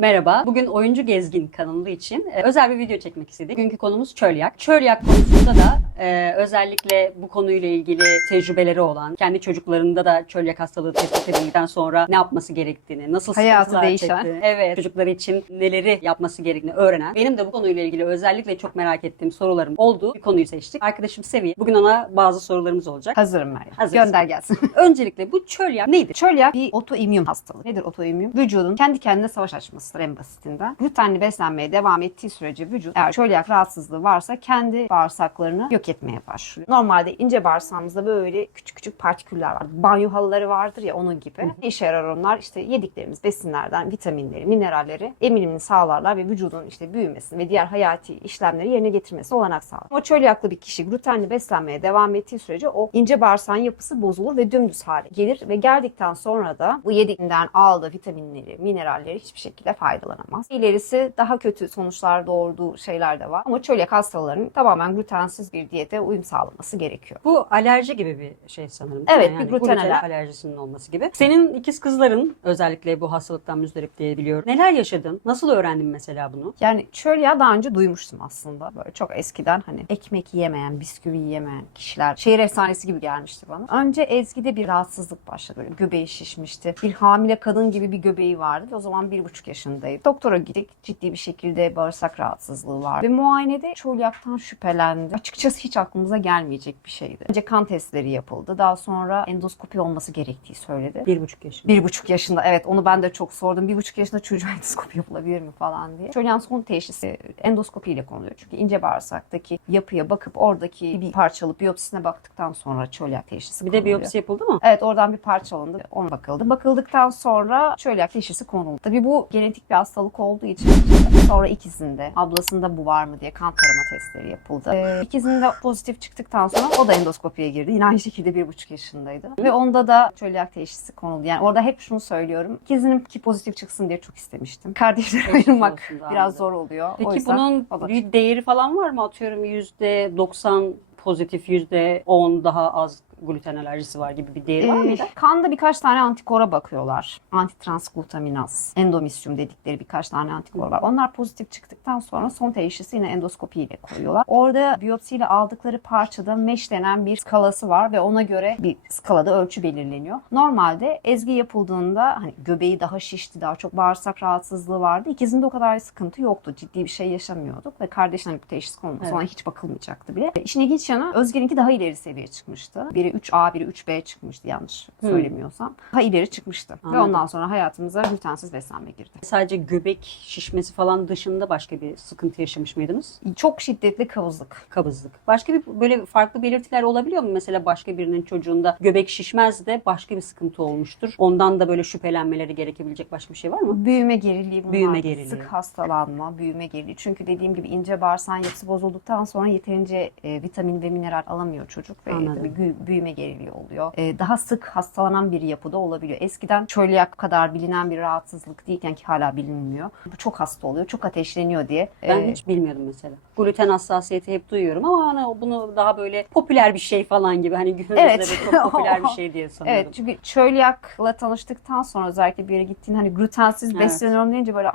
Merhaba, bugün Oyuncu Gezgin kanalı için özel bir video çekmek istedik. Bugünkü konumuz çölyak. Çölyak konusunda da özellikle bu konuyla ilgili tecrübeleri olan, kendi çocuklarında da çölyak hastalığı tespit edildikten sonra ne yapması gerektiğini, nasıl hayatı sıkıntılar değişen. çektiğini, evet, çocukları için neleri yapması gerektiğini öğrenen, benim de bu konuyla ilgili özellikle çok merak ettiğim sorularım olduğu bir konuyu seçtik. Arkadaşım Seviye, bugün ona bazı sorularımız olacak. Hazırım Meryem. Hazırız. Gönder gelsin. Öncelikle bu çölyak nedir? Çölyak bir otoimmün hastalığı. Nedir otoimmün? Vücudun kendi kendine savaş açmasıdır en basitinden. Glutenli beslenmeye devam ettiği sürece vücut eğer çölyak rahatsızlığı varsa kendi bağırsaklarını yok etmeye başlıyor. Normalde ince bağırsağımızda böyle küçük küçük partiküller var. Banyo halıları vardır ya, onun gibi. Ne işe yarar onlar? İşte yediklerimiz besinlerden vitaminleri, mineralleri emilimini sağlarlar ve vücudun işte büyümesini ve diğer hayati işlemleri yerine getirmesine olanak sağlar. Ama çölyaklı bir kişi glutenli beslenmeye devam ettiği sürece o ince bağırsağın yapısı bozulur ve dümdüz hale gelir ve geldikten sonra da bu yediğinden aldığı vitaminleri, mineralleri hiçbir şekilde faydalanamaz. İlerisi daha kötü sonuçlar doğurduğu şeyler de var. Ama çölyak hastalarının tamamen glutensiz bir diyete uyum sağlaması gerekiyor. Bu alerji gibi bir şey sanırım. Değil Evet, mi? bir Yani gluten alerjisinin olması gibi. Senin ikiz kızların özellikle bu hastalıktan müzdarip diye biliyorum. Neler yaşadın? Nasıl öğrendin mesela bunu? Yani çölyağı daha önce duymuştum aslında. Böyle çok eskiden hani ekmek yiyemeyen, bisküvi yiyemeyen kişiler şehir efsanesi gibi gelmişti bana. Önce Ezgi'de bir rahatsızlık başladı. Böyle göbeği şişmişti. Bir hamile kadın gibi bir göbeği vardı. O zaman 1,5 yaşındaydı. Doktora gittik. Ciddi bir şekilde bağırsak rahatsızlığı var. Ve muayenede çölyaktan şüphelendi. Açıkçası hiç aklımıza gelmeyecek bir şeydi. Önce kan testleri yapıldı. Daha sonra endoskopi olması gerektiği söyledi. 1,5 yaşında. 1,5 yaşında, evet, onu ben de çok sordum. 1,5 yaşında çocuğa endoskopi yapılabilir mi falan diye. Çölyağın son teşhisi endoskopiyle konuluyor. Çünkü ince bağırsaktaki yapıya bakıp oradaki bir parçalı biyopsisine baktıktan sonra çölyak teşhisi Bir konuluyor. de biyopsi yapıldı mı? Evet, oradan bir parça alındı. Ona bakıldı. Bakıldıktan sonra çölyak teşhisi konuldu. Tabii bu genetik bir hastalık olduğu için sonra ikisinde, ablasında bu var mı diye kan tarama testleri yapıldı. İkisinde pozitif çıktıktan sonra o da endoskopiye girdi. Yine aynı şekilde 1,5 yaşındaydı. Ve onda da çölyak teşhisi konuldu. Yani orada hep şunu söylüyorum. İkizinin pozitif çıksın diye çok istemiştim. Kardeşleri ayırmak olsun da, biraz anladım. zor oluyor. O Peki yüzden bunun o da- bir değeri falan var mı? Atıyorum %90 pozitif, %10 daha az gluten alerjisi var gibi bir değeri var mıydı? Kanda birkaç tane antikora bakıyorlar. Antitransglutaminaz, endomisyum dedikleri birkaç tane antikor var. Onlar pozitif çıktıktan sonra son teşhisi yine endoskopiyle koyuyorlar. Orada biyopsiyle aldıkları parçada mesh denen bir skalası var ve ona göre bir skalada ölçü belirleniyor. Normalde ezgi yapıldığında hani göbeği daha şişti, daha çok bağırsak rahatsızlığı vardı. İkizinde o kadar sıkıntı yoktu. Ciddi bir şey yaşamıyorduk ve kardeşlerine bir teşhis konulması Evet. ona hiç bakılmayacaktı bile. İşin ilginç yanı Özge'ninki daha ileri seviye çıkmıştı. Biri 3A, biri 3B çıkmıştı yanlış söylemiyorsam. Daha ileri çıkmıştı. Ve Anladım. ondan sonra hayatımıza glutensiz beslenme girdi. Sadece göbek şişmesi falan dışında başka bir sıkıntı yaşamış mıydınız? Çok şiddetli kavızlık. Kabızlık. Başka bir böyle farklı belirtiler olabiliyor mu? Mesela başka birinin çocuğunda göbek şişmez de başka bir sıkıntı olmuştur. Ondan da böyle şüphelenmeleri gerekebilecek başka bir şey var mı? Büyüme geriliği bunlar. Büyüme geriliği. Sık hastalanma, büyüme geriliği. Çünkü dediğim gibi ince bağırsağın yapısı bozulduktan sonra yeterince vitamin ve mineral alamıyor çocuk ve Anladım. tabii büyüme geriliği oluyor. Daha sık hastalanan bir yapıda olabiliyor. Eskiden çölyak kadar bilinen bir rahatsızlık değilken ki hala bilinmiyor. Bu çok hasta oluyor, çok ateşleniyor diye. Ben hiç bilmiyordum mesela. Gluten hassasiyeti hep duyuyorum ama hani bunu daha böyle popüler bir şey falan gibi. Hani günümüzde Evet. de çok popüler bir şey diye sanıyordum. Evet, çünkü çölyakla tanıştıktan sonra özellikle bir yere gittiğin hani glutensiz Evet. besleniyorum deyince böyle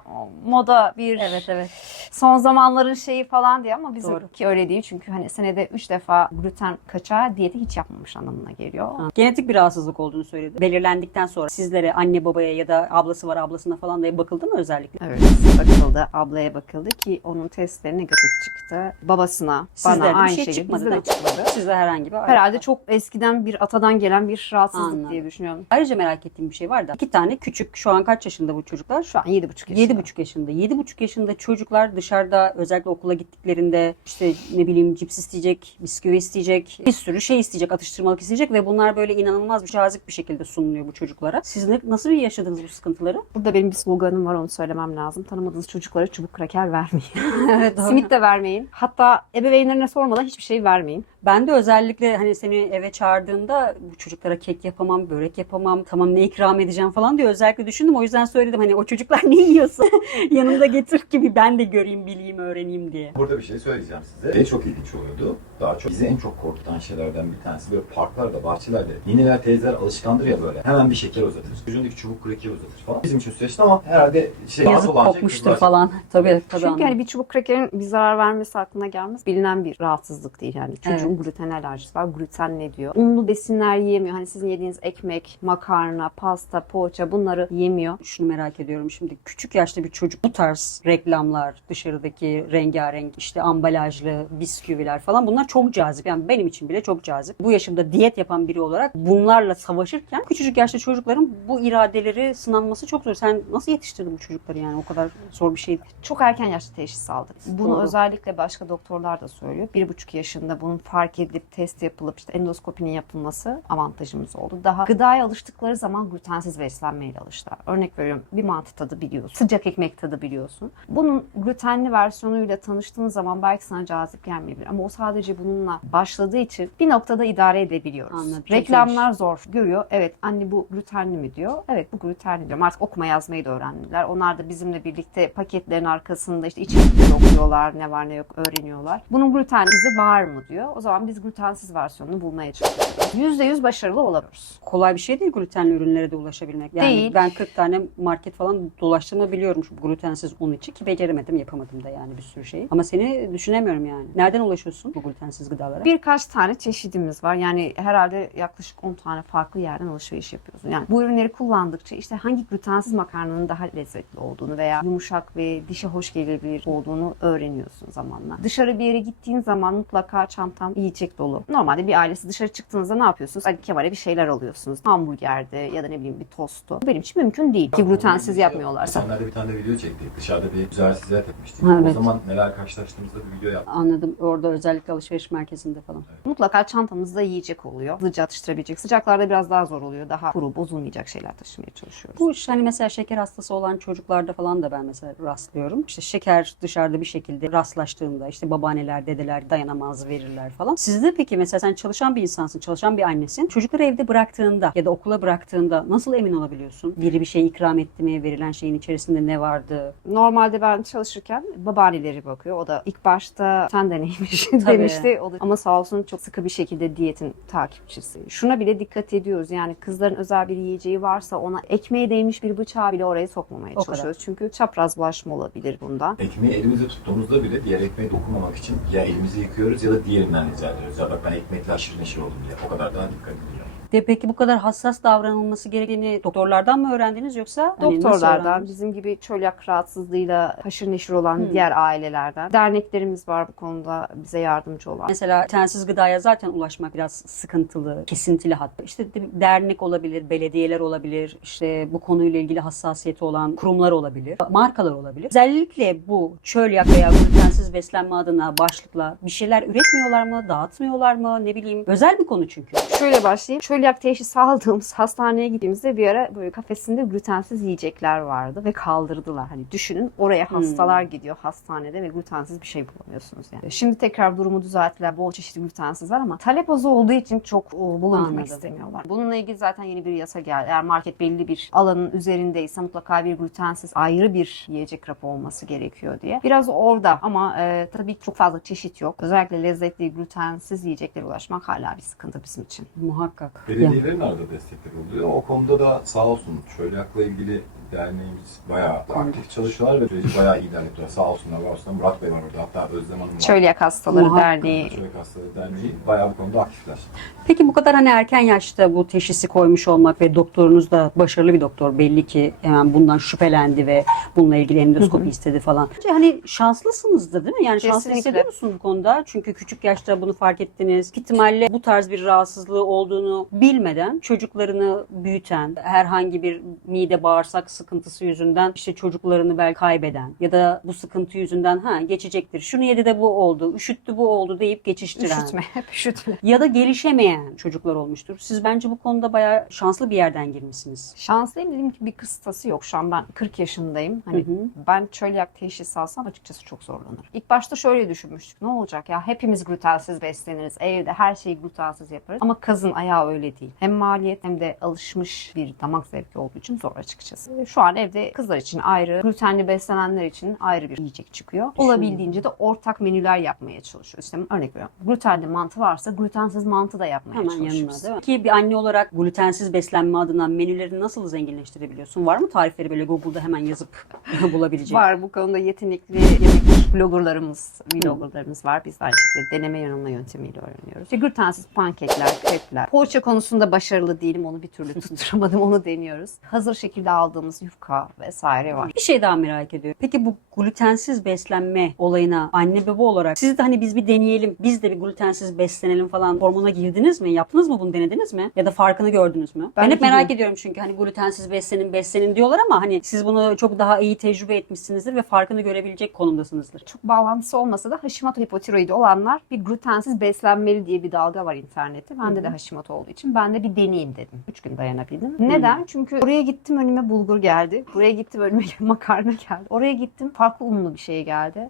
moda bir Evet. son zamanların şeyi falan diye, ama Doğru. bizimki öyle değil. Çünkü hani senede 3 defa gluten kaçağı diyeti hiç yapmamış anlamına geliyor. Genetik bir rahatsızlık olduğunu söyledi. Belirlendikten sonra sizlere, anne babaya ya da ablası var ablasına falan da bakıldı mı özellikle? Evet, bakıldı. Ablaya bakıldı ki onun testleri negatif çıktı. Babasına, Sizlerde bana bir aynı şey şekilde çıkmadı bizde değil de mi? çıkmadı. Sizde herhangi bir Herhalde çok eskiden bir atadan gelen bir rahatsızlık Anladım. diye düşünüyorum. Ayrıca merak ettiğim bir şey var da. 2 tane küçük, şu an kaç yaşında bu çocuklar? Şu an 7,5 yaşında. 7,5 yaşında. 7,5 yaşında çocuklar dışarıda özellikle okula gittiklerinde işte ne bileyim cips isteyecek, bisküvi isteyecek, bir sürü şey isteyecek, atıştırmalık isteyecek ve bunlar böyle inanılmaz bir cazip bir şekilde sunuluyor bu çocuklara. Siz nasıl bir yaşadınız bu sıkıntıları? Burada benim bir sloganım var, onu söylemem lazım. Tanımadığınız çocuklara çubuk kraker vermeyin. Evet, doğru. Simit de vermeyin. Hatta ebeveynlerine sormadan hiçbir şey vermeyin. Ben de özellikle hani seni eve çağırdığında bu çocuklara kek yapamam, börek yapamam, tamam ne ikram edeceğim falan diye özellikle düşündüm. O yüzden söyledim hani o çocuklar ne yiyorsa yanımda getir ki ben de göreyim, bileyim, öğreneyim diye. Burada bir şey söyleyeceğim size. Çok ilginç oluyordu. Daha çok bizi en çok korkutan şeylerden bir tanesi böyle parklarda, bahçelerde nineler, teyzeler alışkandır ya böyle. Hemen bir şeker uzatır. Ucundaki çubuk kraker uzatır falan. Bizim için süreçti ama herhalde Yazık kokmuştur falan. Tabii Çünkü anladım. hani bir çubuk krakerin bir zarar vermesi aklına gelmez. Bilinen bir rahatsızlık değil yani. Çocuğun gluten alerjisi var. Gluten ne diyor? Unlu besinler yiyemiyor. Hani sizin yediğiniz ekmek, makarna, pasta, poğaça bunları yemiyor. Şunu merak ediyorum şimdi, küçük yaşta bir çocuk bu tarz reklamlar, dışarıdaki rengarenk işte ambalajlı bisküviler falan, bunlar çok cazip. Yani benim için bile çok cazip. Bu yaşımda diyet yapan biri olarak bunlarla savaşırken küçücük yaşta çocukların bu iradeleri sınanması çok zor. Sen nasıl yetiştirdin bu çocukları yani? O kadar zor bir şey. Çok erken yaşta teşhis aldık. Bunu Doğru. özellikle başka doktorlar da söylüyor. 1,5 yaşında bunun fark edilip test yapılıp işte endoskopinin yapılması avantajımız oldu. Daha gıdaya alıştıkları zaman glutensiz beslenmeyle alıştılar. Örnek veriyorum, bir mantı tadı biliyorsun. Sıcak ekmek tadı biliyorsun. Bunun glutenli versiyonuyla tanıştığın zaman belki sana cazip gelmeyebilir. Ama o sadece bununla başladığı için bir noktada idare edebiliyoruz. Anladım. Çok Reklamlar zor. Görüyor. Evet anne bu glutenli mi diyor. Evet bu glutenli diyorum. Artık okuma yazmayı da öğrendiler. Onlar da bizimle birlikte paketlerin arkasında işte içerikleri okuyorlar. Ne var ne yok öğreniyorlar. Bunun glutensizi var mı diyor. O zaman biz glutensiz versiyonunu bulmaya çalışıyoruz. %100 başarılı olamıyoruz. Kolay bir şey değil glutenli ürünlere de ulaşabilmek. Yani Değil. ben 40 tane market falan dolaştığımı biliyorum şu glutensiz un için, ki beceremedim, yapamadım da yani bir sürü şeyi. Ama seni düşünemiyorum yani. Nereden ulaşıyorsun bu glutensiz gıdalara? Birkaç tane çeşidimiz var. Yani herhalde yaklaşık 10 tane farklı yerden alışveriş yapıyorsun. Yani bu ürünleri kullandıkça işte hangi glutensiz makarnanın daha lezzetli olduğunu veya yumuşak ve dişe hoş gelebilir olduğunu öğreniyorsun zamanla. Dışarı bir yere gittiğin zaman mutlaka çantam yiyecek dolu. Normalde bir ailesi dışarı çıktığınızda ne yapıyorsunuz? Hadi Kemal'e bir şeyler alıyorsunuz. Hamburgerde ya da ne bileyim bir tostu. Benim için mümkün değil ki glutensiz yapmıyorlarsa. Geçenlerde bir tane de video çektik. Dışarıda bir güzel ziyaret etmiştik. Evet. O zaman neler karşılaştığımızda bir video yaptık. Anladım. Orada özellikle alışveriş merkezinde falan. Mutlaka çantamızda yiyecek oluyor. Hızlıca atıştırabilecek. Sıcaklarda biraz daha zor oluyor. Daha kuru, bozulmayacak şeyler taşımaya çalışıyoruz. Bu hani mesela şeker hastası olan çocuklarda falan da ben mesela rastlıyorum. İşte şeker dışarıda bir şekilde rastlaştığında işte babaanneler, dedeler dayanamaz verirler falan. Sizde peki mesela sen çalışan bir insansın, çalışan bir annesin. Çocukları evde bıraktığında ya da okula bıraktığında nasıl emin olabiliyorsun? Biri bir şey ikram etti mi? Verilen şeyin içerisinde ne vardı? Normalde ben çalışırken babaanneleri bakıyor. O da ilk başta sen de neymiş demişti. O da, ama sağ olsun çok sıkı bir şekilde diyetin takipçisi. Şuna bile dikkat ediyoruz. Yani kızların özel bir yiyeceği varsa ona ekmeğe değmiş bir bıçağı bile oraya sokmamaya O çalışıyoruz. Çünkü çapraz bulaşma olabilir bundan. Ekmeği elimizde tuttuğumuzda bile diğer ekmeğe dokunmamak için ya elimizi yıkıyoruz ya da diğerinden rica ediyoruz. Ya bak ben ekmekle aşırı neşir oldum diye. O kadar daha dikkat ediyor. De peki bu kadar hassas davranılması gerektiğini doktorlardan mı öğrendiniz yoksa hani nasıl Doktorlardan, öğrendiniz? bizim gibi çölyak rahatsızlığıyla haşır neşir olan diğer ailelerden. Derneklerimiz var bu konuda bize yardımcı olan. Mesela tensiz gıdaya zaten ulaşmak biraz sıkıntılı, kesintili hatta. İşte dernek olabilir, belediyeler olabilir, işte bu konuyla ilgili hassasiyeti olan kurumlar olabilir, markalar olabilir. Özellikle bu çölyak veya glutensiz beslenme adına başlıkla bir şeyler üretmiyorlar mı, dağıtmıyorlar mı, ne bileyim. Özel bir konu çünkü. Şöyle başlayayım. Çölyak teşhisi aldığımız hastaneye gittiğimizde bir ara böyle kafesinde glutensiz yiyecekler vardı ve kaldırdılar. Hani düşünün oraya hastalar gidiyor hastanede ve glutensiz bir şey bulamıyorsunuz yani. Şimdi tekrar durumu düzelttiler. Bol çeşitli glutensiz var ama talep azı olduğu için çok bulundurmak Anladım. istemiyorlar. Bununla ilgili zaten yeni bir yasa geldi. Eğer market belli bir alanın üzerindeyse mutlaka bir glutensiz ayrı bir yiyecek rafı olması gerekiyor diye. Biraz orada ama tabii çok fazla çeşit yok. Özellikle lezzetli glutensiz yiyeceklere ulaşmak hala bir sıkıntı bizim için. Muhakkak. Belediyelerin arada destekleri oluyor. O konuda da sağ olsun çölyakla ilgili derneğimiz bayağı aktif çalışıyorlar ve süreci bayağı iyi ilerletiyorlar. Sağ olsunlar, var olsunlar. Murat Bey var orada. Hatta Özlem Hanım var. Çölyak Hastaları Muhakkak. Derneği. Çölyak Hastaları Derneği bayağı bu konuda aktifler. Peki bu kadar hani erken yaşta bu teşhisi koymuş olmak ve doktorunuz da başarılı bir doktor, belli ki hemen bundan şüphelendi ve bununla ilgili endoskopi istedi falan. Hani şanslısınızdır değil mi? Yani şanslı Kesinlikle. hissediyor musunuz bu konuda? Çünkü küçük yaşta bunu fark ettiniz. İhtimalle bu tarz bir rahatsızlığı olduğunu bilmeden çocuklarını büyüten, herhangi bir mide bağırsak sıkıntısı yüzünden işte çocuklarını belki kaybeden ya da bu sıkıntı yüzünden geçecektir. Şunu yedi de bu oldu, üşüttü bu oldu deyip geçiştiren. Üşütme, hep üşütme. Ya da gelişemeyen çocuklar olmuştur. Siz bence bu konuda bayağı şanslı bir yerden girmişsiniz. Şanslıyım, dediğim ki bir kıstası yok. Şu an ben 40 yaşındayım. Hani ben çölyak teşhisi alsam açıkçası çok zorlanırım. İlk başta şöyle düşünmüştük. Ne olacak ya, hepimiz glutensiz besleniriz. Evde her şeyi glutensiz yaparız. Ama kazın ayağı öyle değil. Hem maliyet hem de alışmış bir damak zevki olduğu için zor açıkçası. Şu an evde kızlar için ayrı, glutenli beslenenler için ayrı bir yiyecek çıkıyor. Olabildiğince de ortak menüler yapmaya çalışıyoruz. İşte örnek veriyorum. Glutenli mantı varsa glutensiz mantı da yapmaya Hemen yanına çalışıyoruz. değil mi? Ki bir anne olarak glutensiz beslenme adına menüleri nasıl zenginleştirebiliyorsun? Var mı tarifleri böyle Google'da hemen yazıp bulabileceğin? Var, bu konuda yetenekli yemek bloggerlarımız, vloggerlarımız var. Biz de aynı şekilde deneme yanılma yöntemiyle öğreniyoruz. İşte glutensiz pankekler, krepler. Poğaça konusunda başarılı değilim. Onu bir türlü tutturamadım. Onu deniyoruz. Hazır şekilde aldığımız yufka vesaire var. Bir şey daha merak ediyorum. Peki bu glutensiz beslenme olayına anne baba olarak siz de hani biz bir deneyelim, biz de bir glutensiz beslenelim falan formuna girdiniz mi? Yaptınız mı bunu, denediniz mi? Ya da farkını gördünüz mü? Ben hep merak ediyorum çünkü hani glutensiz beslenin diyorlar ama hani siz bunu çok daha iyi tecrübe etmişsinizdir ve farkını görebilecek konumdasınızdır. Çok bağlantısı olmasa da Hashimoto hipotiroidi olanlar bir glutensiz beslenmeli diye bir dalga var internette. Bende de Hashimoto olduğu için ben de bir deneyeyim dedim. 3 gün dayanabildim. Neden? Çünkü oraya gittim, önüme bulgur geldi. Buraya gittim, önüme makarna geldi. Oraya gittim, farklı unlu bir şey geldi.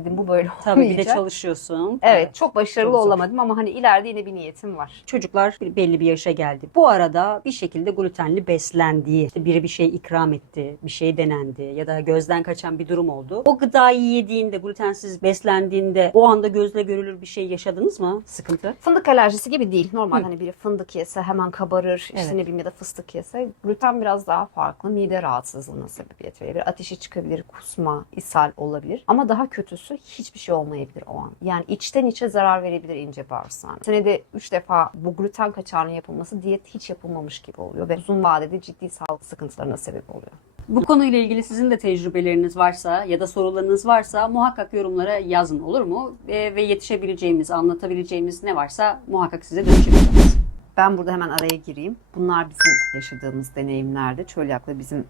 Dedim bu böyle Tabii bir de olmayacak. çalışıyorsun. Evet, çok başarılı Çok zor. olamadım ama hani ileride yine bir niyetim var. Çocuklar belli bir yaşa geldi. Bu arada bir şekilde glutenli beslendiği, işte biri bir şey ikram etti, bir şey denendi ya da gözden kaçan bir durum oldu. O gıdayı yediğinde, glutensiz beslendiğinde o anda gözle görülür bir şey yaşadınız mı? Sıkıntı? Fındık alerjisi gibi değil. Normal hani biri fındık yese hemen kabarır. İşte Evet. ne bileyim ya da fıstık yese. Gluten biraz daha farklı. Mide rahatsızlığına sebebiyet verebilir. Ateşi çıkabilir, kusma, ishal olabilir. Ama daha kötüsü hiçbir şey olmayabilir o an. Yani içten içe zarar verebilir ince bağırsağına. Senede 3 defa bu gluten kaçağının yapılması diyet hiç yapılmamış gibi oluyor. Ve uzun vadede ciddi sağlık sıkıntılarına sebep oluyor. Bu konuyla ilgili sizin de tecrübeleriniz varsa ya da sorularınız varsa muhakkak yorumlara yazın, olur mu? Ve yetişebileceğimiz, anlatabileceğimiz ne varsa muhakkak size dönüşebiliriz. Ben burada hemen araya gireyim. Bunlar bizim yaşadığımız deneyimlerde. Çölyakla bizim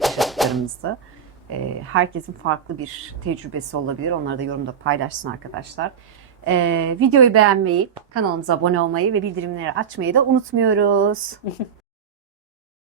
yaşadıklarımızda. Herkesin farklı bir tecrübesi olabilir. Onları da yorumda paylaşsın arkadaşlar. Videoyu beğenmeyi, kanalımıza abone olmayı ve bildirimleri açmayı da unutmuyoruz.